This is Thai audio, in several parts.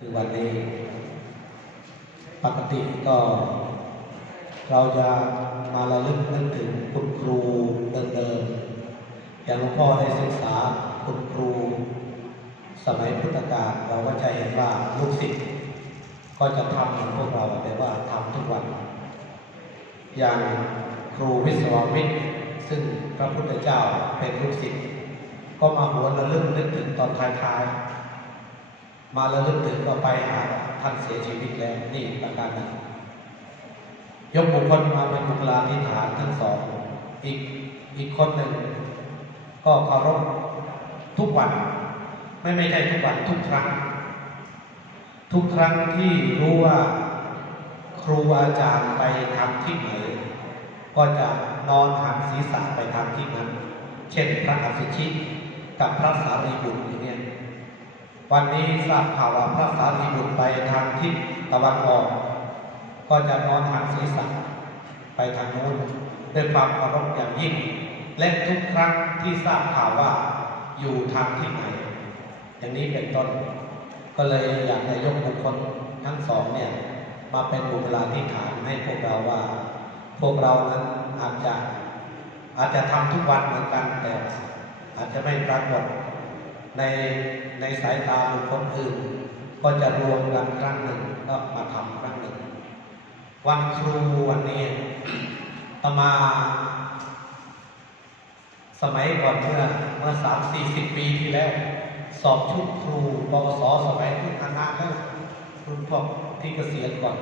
คือวันนี้ ปกติก็ เราจะมาระลึกนึกถึงคุณครูเดิมๆอย่างหลวงพ่อได้ศึกษาคุณครู สมัยพุทธกาลเราก็จะเห็นว่าลูกศิษย์ก็จะทำเหมือนพวกเราแต่ว่าทำทุกวัน อย่างครูวิศววิทย์ซึ่งพระพุทธเจ้าเป็นลูกศิษย์ก็มาหวระลึกนึกถึงตอนท้ายๆ มาระลึกถึงว่าไปหาท่านเสียชีวิตแล้วนี่ประการหนึ่งยกบุคคลมาเป็นบุคลาธิฐานทั้งสองอีกอีกคนหนึ่ง ก็เคารพทุกวัน ไม่ไม่ใช่ทุกวันทุกครั้ง ทุกครั้งที่รู้ว่าครูอาจารย์ไปทำที่ไหนก็จะนอนหันศีรษะไปทางที่นั้น เช่นพระอสุชิ กับพระสารีบุตรอย่างเนี้ย วันนี้ทราบข่าวว่าพระสารีบุตรไปทางทิศตะวันออก ก็จะนอนหันศีรษะไปทางโน้นด้วยความเคารพอย่างยิ่ง และทุกครั้งที่ทราบข่าวว่าอยู่ทางที่ไหน อย่างนี้เป็นต้น ก็เลยอยากจะยกบุคคลทั้งสองเนี่ยมาเป็นบุคลาธิฐานให้พวกเราว่า พวกเรานั้นอาจจะอาจจะทำทุกวันเหมือนกันแต่อาจจะไม่ปรากฏ ในในสายตาบุคคลอื่น ก็จะรวมกันครั้งหนึ่งก็มาทำครั้งหนึ่ง วันครูวันนี้ตมา สมัยก่อนเมื่อเมื่อสามสี่สิบปีที่แล้ว สอบชุดครูปวสสมัยที่คณะแล้วรุ่นพวกที่เกษียณก่อน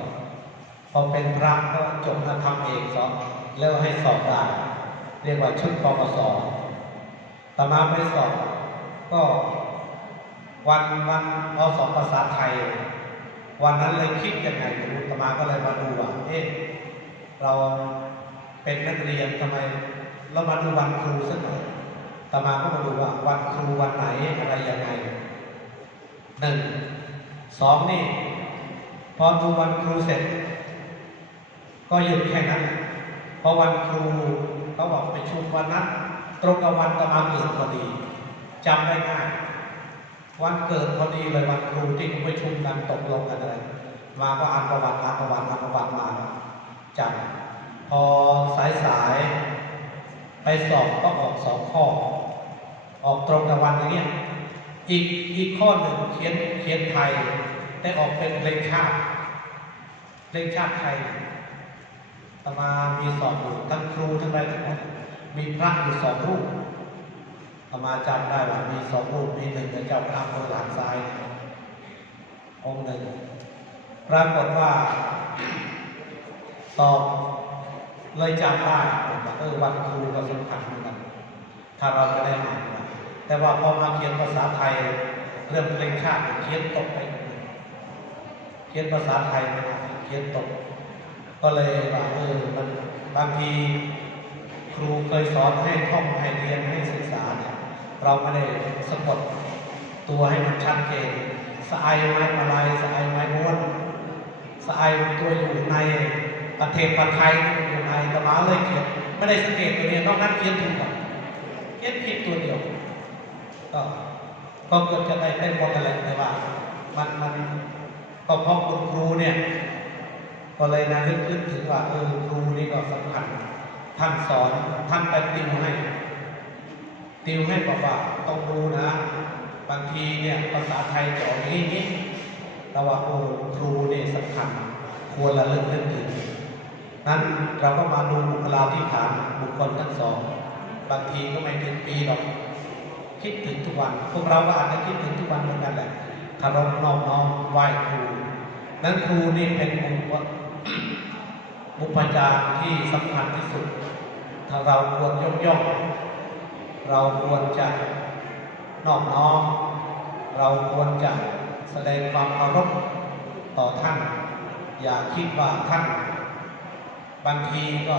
พอเป็นพระก็จบมาทำเองสอบแล้วให้สอบได้เรียกว่าชุดปวสตมาไปสอบ ก็วันวันเอาสอบภาษาไทย วันนั้นเลยคิดยังไงครูตมาก็เลยมาดูว่าเอ๊ะเราเป็นนักเรียนทำไมเรามาดูวันครูสักหน่อยตมาก็มาดูว่าวันครูวันไหนอะไรยังไงหนึ่งสองนี่ พอดูวันครูเสร็จ ก็หยุดแค่นั้นเพราะวันครูเขาบอกไปชุมวันนั้น ตรงกับวันตมาเกิดพอดี จำได้ง่าย วันเกิดพอดีเลยวันครูที่เขาไปชุมกันตกลงกันอะไรมาก็อ่านประวัติอ่านประวัติอ่านประวัติมาจำพอสายสายไปสอบก็ออกสองข้อ ออกตรงกับวันอย่างเนี้ยอีกอีกข้อหนึ่งเขียนเขียนไทยได้ออกเป็นเพลงชาติเพลงชาติไทยตมามีสอบอยู่ทั้งครูทั้งอะไรทั้งหมดมีพระอยู่สองรูป อามาจำได้ว่ามีสองรูปมีหนึ่งเป็นเจ้าพระคนหลังซ้ายองค์หนึ่งปรากฏว่าสอบเลยจำได้ว่าเออวันครูก็สำคัญเหมือนกัน ถ้าเราจะได้อ่านนแต่ว่าพอมาเขียนภาษาไทย เรื่องเพลงชาติเขียนตกไปหมดเลยเขียนภาษาไทยไม่ได้เขียนตก ก็เลยว่าเออมันบางทีครูเคยสอนให้ท่องให้เรียนให้ศึกษาเนี่ย เราไม่ได้สะกดตัวให้มันชัดเจนสะไอไม้มาลายสะไอไม้ม้วนสะไอตัวอยู่ในประเทศประไทยอยู่ในตะมาเลยเขียนไม่ได้สังเกตตัวเนี้นอกนั้นเขียนถูกเขียนผิดตัวเดียว ก็ก็เกือบจะได้ได้หมดอะไรแต่ว่า มันมันก็เพราะคุณครูเนี่ย ก็เลยนะนึกนึกถึงว่าเออครูนี่ก็สำคัญท่านสอนท่านไปติวให้ ติวให้บอกว่าต้องรู้นะ บางทีเนี่ยภาษาไทยจะออกนี้นี้แต่ว่าโอ้ครูเนี่ยสำคัญควรระลึกนึกถึงนั้นเราก็มาดูบุคลาธิฐานบุคคลทั้งสอง บางทีก็ไม่ถึงปีหรอก คิดถึงทุกวัน พวกเราก็อาจจะคิดถึงทุกวันเหมือนกันแหละคารพน้อมน้อมไหว้ครูนั้นครูนี่เป็นบุคคลบุปจารย์ที่สำคัญที่สุด ถ้าเราควรยกย่อง เราควรจะนอบน้อม เราควรจะแสดงความเคารพต่อท่าน อย่าคิดว่าท่าน บางทีก็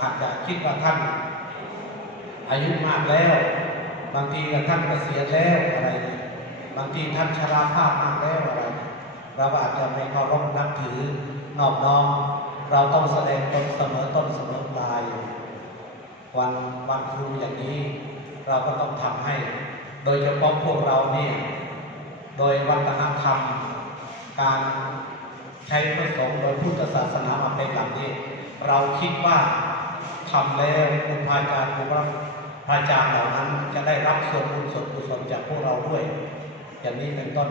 อาจจะคิดว่าท่าน อายุมากแล้ว บางทีก็ท่านเกษียณแล้วอะไร บางทีท่านชราภาพมากแล้วอะไรเนี่ยเราอาจจะไม่เคารพนับถือนอบน้อม เราต้องแสดงตนเสมอต้นเสมอปลาย วันวันครูอย่างนี้ เราก็ต้องทำให้ โดยเฉพาะพวกเราเนี่ยโดยวัฒนธรรม การใช้พระสงฆ์โดยพุทธศาสนามาเป็นหลักนี่เราคิดว่าทำแล้วคุณพระอาจารย์คุณพระพระอาจารย์เหล่านั้น จะได้รับส่วนบุญส่วนกุศลจากพวกเราด้วย อย่างนี้เป็นต้น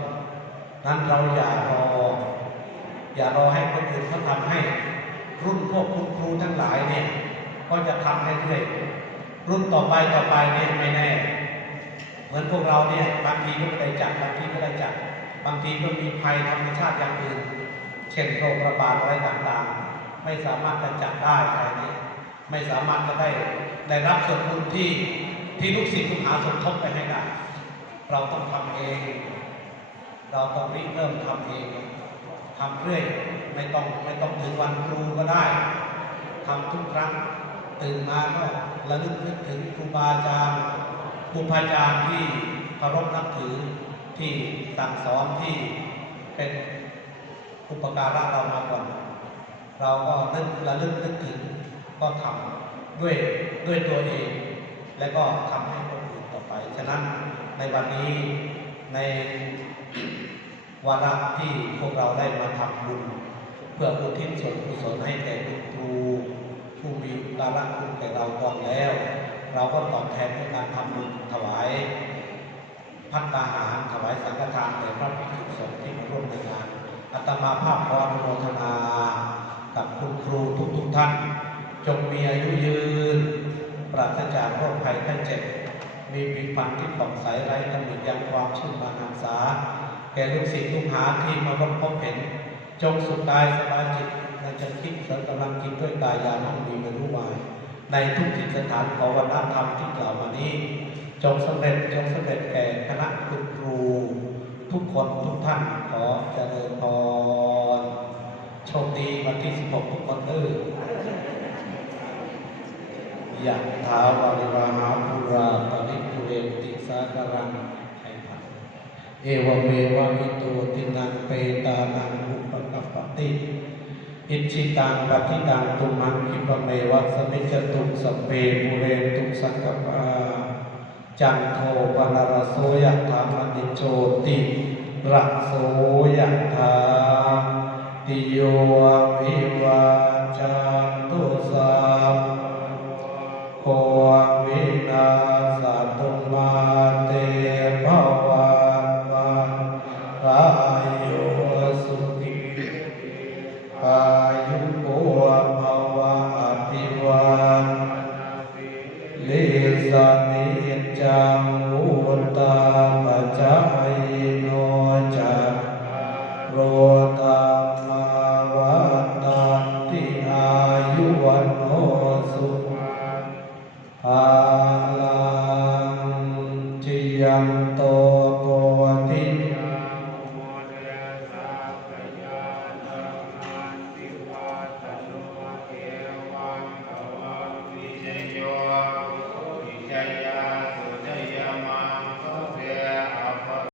นั้นเราอย่ารอ อย่ารอให้คนอื่นเขาทำให้ รุ่นพวกคุณครูทั้งหลายเนี่ย ก็จะทำให้เรื่อยรุ่นต่อไปต่อไปเนี่ยไม่แน่ เหมือนพวกเราเนี่ยบางทีก็ไม่ได้จัดบางทีก็ได้จัดบางทีก็มีภัยธรรมชาติอย่างอื่น เช่นโรคระบาดอะไรต่างๆ ไม่สามารถจะจัดได้อะไรนี้ไม่สามารถจะได้ได้รับส่วนบุญที่ที่ลูกศิษย์ลูกหาสมทบไปให้ได้เราต้องทำเอง เราต้องริเริ่มทำเองทำเรื่อย ไม่ต้องไม่ต้องถึงวันครูก็ได้ทำทุกครั้ง ตื่นมาก็ระลึกนึกถึงครูบาอาจารย์ครูบาอาจารย์ที่เคารพนับถือที่สั่งสอนที่เป็นอุปการะเรามาก่อน เราก็นึกระลึกนึกถึงก็ทำด้วยด้วยตัวเอง และก็ทำให้คนอื่นต่อไป ฉะนั้นในวันนี้ในวาระที่พวกเราได้มาทำบุญเพื่ออุทิศส่วนกุศลให้แก่คุณครู ผู้มีอุปการะคุณแก่เราก่อนแล้ว เราก็ตอบแทนด้วยการทำบุญถวายพัตตาหารถวายสังฆทานแด่พระภิกษุสงฆ์ที่มาร่วมในงานอาตมาภาพขออนุโมทนากับคุณครูทุกทุกท่าน จงมีอายุยืน ปราศจากโรคภัยไข้เจ็บ มีผิวพรรณที่ผ่องใสไร้ตำหนิยังความชื่นบานหันษาแก่ลูกศิษย์ลูกหาที่มาร่วมพบเห็น จงสุขกายสบายจิต ในจะคิดเสริมกำลังจิตด้วยกายามั่งมีไม่รู้วาย ในทุกทิศสถานของวันธรรมที่กล่าวมานี้ จงสำเร็จจงสำเร็จแก่คณะคุณครู ทุกคนทุกท่านขอเจริญพรโชคดีวันที่ 16 ทุกคนเด้อยะถาวาริวาหาภูราปริปุเรติสาคารังไทยผันเอวเมวะมิโตุตินังเปตานังอุปกัปปติ อินชิตังปฏิตังตุมังคิปเมวัสมิจตุสเปมูเรตุสังกปาจันโทปนารโสยถามติโชติระโสยถาติโยวิวาจันตุสัมโควินาสตุมา